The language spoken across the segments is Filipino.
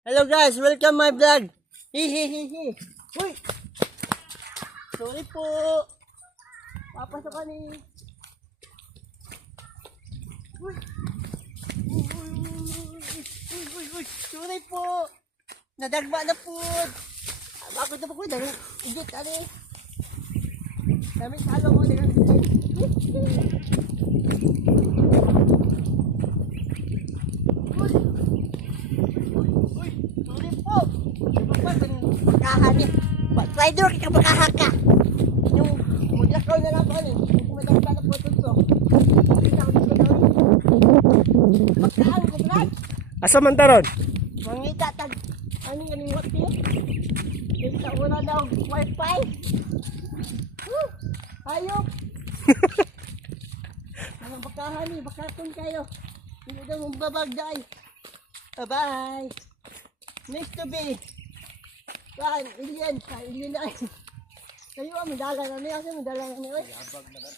Hello guys, welcome my vlog. Hihihihi. Uy! Sorry po. Papasok ka ni. Uy! Uy! Sorry po. Nadagba na po. Bakit na po ko? Dahil igit ali. Dami salo mo. Sorry po. Pagkahanip. Rider ka pagkahaka. Yung maglakaw na lang po ano. Yung madagba na po ito. Magkaan ko brad. Asa man taron? Mangita tag. Ano yung what yun? Yung sa una daw wifi. Ayok. Mga bakahani, bakakon kayo. Hindi daw magbabagday. Bye-bye. Next to be. Saan? Ilian. Saan? Ilian na. Kayo ang madala na niya. Kasi madala na niya. Abag na lang.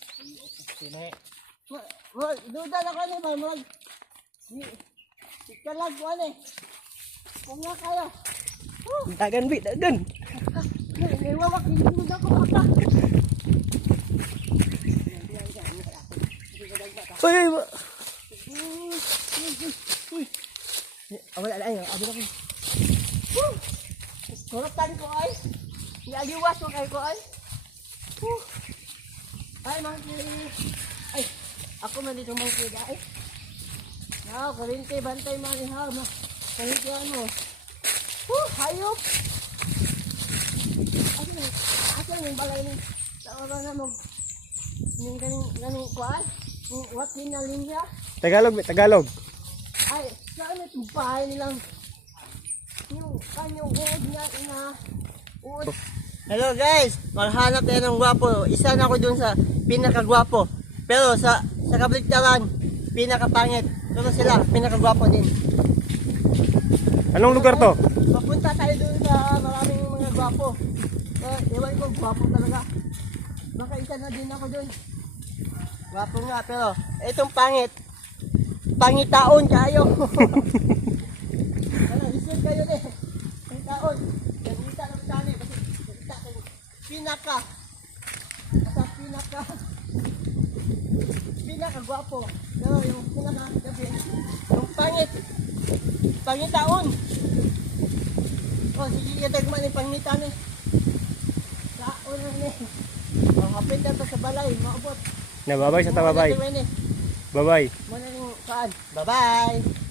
Duda na ko niya. Mag... Ikalag ko ano eh. Kung nga kayo. Dagan bi, dagan. May wawak. Hindi mo na ko baka. Uy. Wala na yun. Abi na ko. Kurutan ko ay. Ialiwas ko kay ko ay. Ay, monkey. Ay, ako man dito monkey ay. Now, kurente, bantay manihaw. Kurente ano. Hayop. Asa yung balay ni. Tawa na mo. Yung ganing ko ay. What hinalin niya. Tagalog, Tagalog. Ay, saan itong bahay nilang yung kanyang uod nga na uod. Hello guys, maghanap tayo ng gwapo. Isa na ako dun sa pinakagwapo. Pero sa kabaligtaran, pinakapangit. Pero sila, pinakagwapo din. Anong lugar to? Papunta tayo dun sa maraming mga gwapo. Ewan ko, gwapo talaga. Baka isa na din ako dun. Gwapo nga, pero itong pangit. Pangitaon kayo. Ano, isip kayo din. Pangitaon. Ganita na kita ni. Ganita kayo. Pinaka. Basta pinaka. Pinaka gwapo. Pero yung pinaka gabi. Yung pangit. Pangitaon. Oh, sige katagman yung pangitan eh. Kaon na ni. Hapit na pa sa balay. Maabot. Na babay sa tababay. Babay. Muna yung saan. Bye-bye.